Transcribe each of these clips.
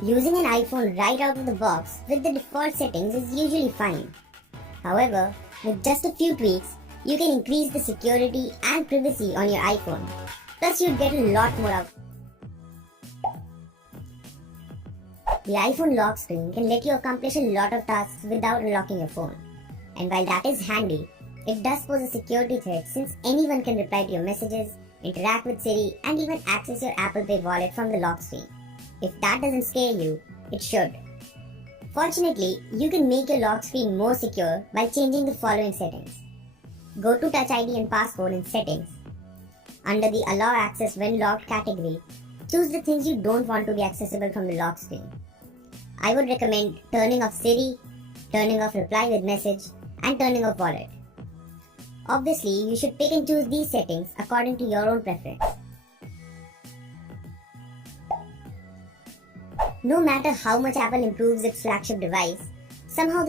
Using an iPhone right out of the box with the default settings is usually fine. However, with just a few tweaks, you can increase the security and privacy on your iPhone. Plus, you'd get a lot more out. The iPhone lock screen can let you accomplish a lot of tasks without unlocking your phone. And while that is handy, it does pose a security threat since anyone can reply to your messages, interact with Siri, and even access your Apple Pay wallet from the lock screen. If that doesn't scare you, it should. Fortunately, you can make your lock screen more secure by changing the following settings. Go to Touch ID and Passcode in Settings. Under the Allow Access When Locked category, choose the things you don't want to be accessible from the lock screen. I would recommend turning off Siri, turning off Reply with Message, and turning off Wallet. Obviously, you should pick and choose these settings according to your own preference. No matter how much Apple improves its flagship device, somehow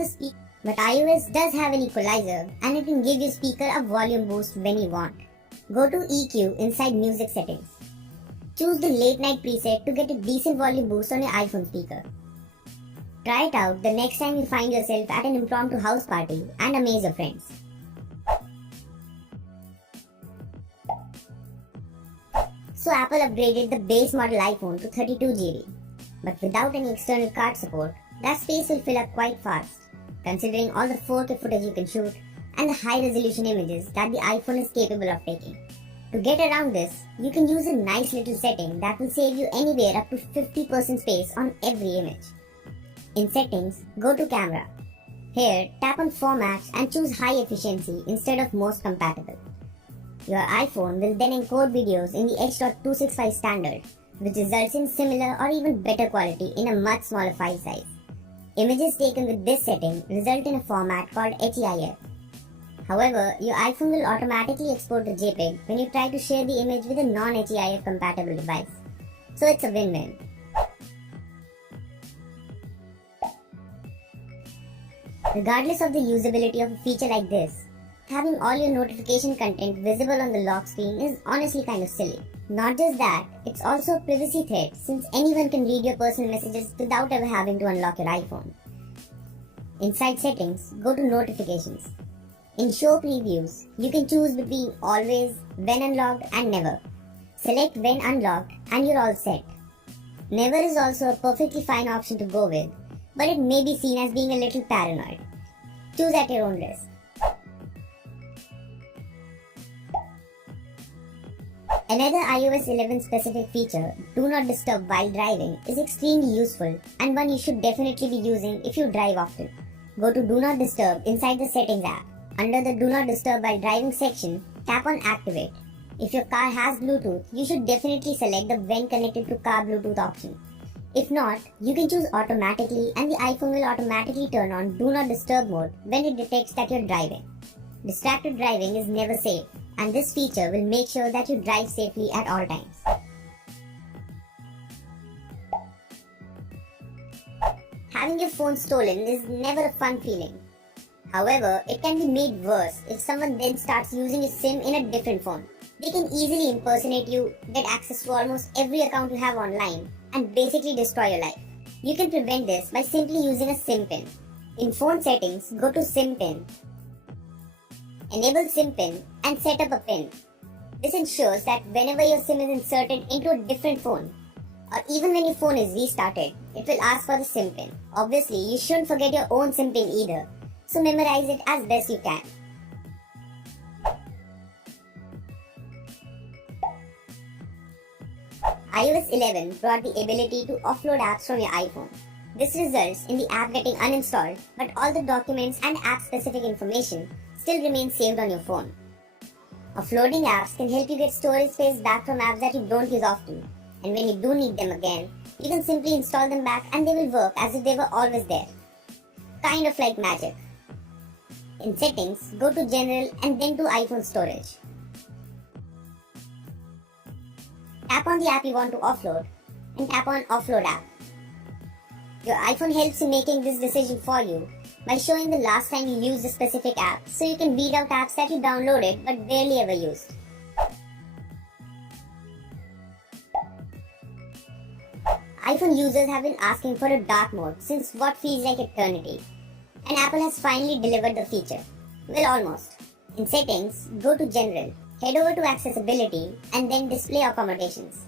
but iOS does have an equalizer and it can give your speaker a volume boost when you want. Go to EQ inside Music Settings. Choose the Late Night preset to get a decent volume boost on your iPhone speaker. Try it out the next time you find yourself at an impromptu house party and amaze your friends. So Apple upgraded the base model iPhone to 32GB. But without any external card support, that space will fill up quite fast, considering all the 4K footage you can shoot and the high resolution images that the iPhone is capable of taking. To get around this, you can use a nice little setting that will save you anywhere up to 50% space on every image. In Settings, go to Camera. Here, tap on Format and choose High Efficiency instead of Most Compatible. Your iPhone will then encode videos in the H.265 standard, which results in similar or even better quality in a much smaller file size. Images taken with this setting result in a format called HEIF. However, your iPhone will automatically export to JPEG when you try to share the image with a non-HEIF compatible device. So it's a win-win. Regardless of the usability of a feature like this, having all your notification content visible on the lock screen is honestly kind of silly. Not just that, it's also a privacy threat since anyone can read your personal messages without ever having to unlock your iPhone. Inside Settings, go to Notifications. In Show Previews, you can choose between Always, When Unlocked and Never. Select When Unlocked and you're all set. Never is also a perfectly fine option to go with, but it may be seen as being a little paranoid. Choose at your own risk. Another iOS 11 specific feature, Do Not Disturb while driving, is extremely useful and one you should definitely be using if you drive often. Go to Do Not Disturb inside the Settings app. Under the Do Not Disturb while driving section, tap on Activate. If your car has Bluetooth, you should definitely select the When Connected to Car Bluetooth option. If not, you can choose Automatically and the iPhone will automatically turn on Do Not Disturb mode when it detects that you're driving. Distracted driving is never safe, and this feature will make sure that you drive safely at all times. Having your phone stolen is never a fun feeling. However, it can be made worse if someone then starts using your SIM in a different phone. They can easily impersonate you, get access to almost every account you have online, and basically destroy your life. You can prevent this by simply using a SIM pin. In Phone Settings, go to SIM pin. Enable SIM pin and set up a pin. This ensures that whenever your SIM is inserted into a different phone, or even when your phone is restarted, it will ask for the SIM pin. Obviously, you shouldn't forget your own SIM pin either, so memorize it as best you can. iOS 11 brought the ability to offload apps from your iPhone. This results in the app getting uninstalled, but all the documents and app-specific information still remains saved on your phone. Offloading apps can help you get storage space back from apps that you don't use often, and when you do need them again, you can simply install them back and they will work as if they were always there. Kind of like magic. In Settings, go to General and then to iPhone Storage. Tap on the app you want to offload and tap on Offload app. Your iPhone helps in making this decision for you by showing the last time you used a specific app, so you can weed out apps that you downloaded but barely ever used. iPhone users have been asking for a dark mode since what feels like eternity, and Apple has finally delivered the feature. Well, almost. In Settings, go to General, head over to Accessibility, and then Display Accommodations.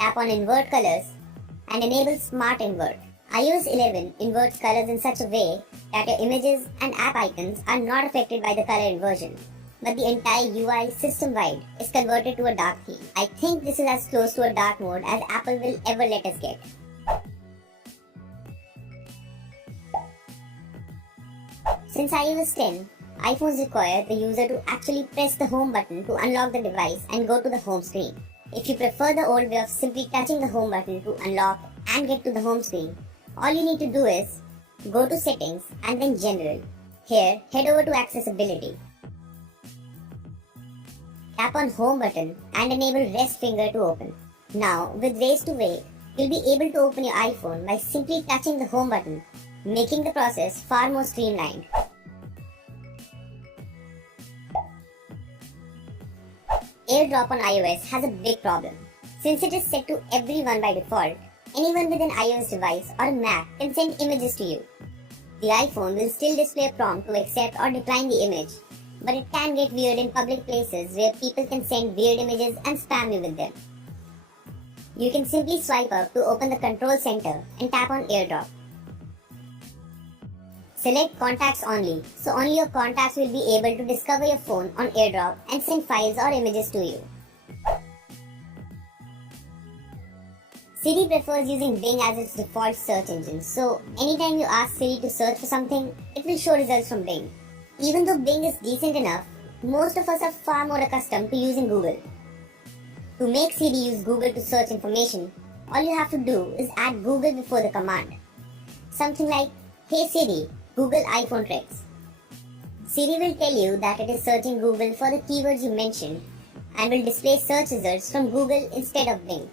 Tap on Invert Colors and enable Smart Invert. iOS 11 inverts colors in such a way that your images and app icons are not affected by the color inversion, but the entire UI system-wide is converted to a dark theme. I think this is as close to a dark mode as Apple will ever let us get. Since iOS 10, iPhones require the user to actually press the home button to unlock the device and go to the home screen. If you prefer the old way of simply touching the home button to unlock and get to the home screen, all you need to do is go to Settings and then General. Here, head over to Accessibility. Tap on Home button and enable Rest Finger to open. Now, with Raise to Wake, you'll be able to open your iPhone by simply touching the home button, making the process far more streamlined. AirDrop on iOS has a big problem. Since it is set to everyone by default, anyone with an iOS device or a Mac can send images to you. The iPhone will still display a prompt to accept or decline the image, but it can get weird in public places where people can send weird images and spam you with them. You can simply swipe up to open the Control Center and tap on AirDrop. Select Contacts Only, so only your contacts will be able to discover your phone on AirDrop and send files or images to you. Siri prefers using Bing as its default search engine, so anytime you ask Siri to search for something, it will show results from Bing. Even though Bing is decent enough, most of us are far more accustomed to using Google. To make Siri use Google to search information, all you have to do is add Google before the command. Something like, "Hey Siri, Google iPhone tricks." Siri will tell you that it is searching Google for the keywords you mentioned and will display search results from Google instead of Bing.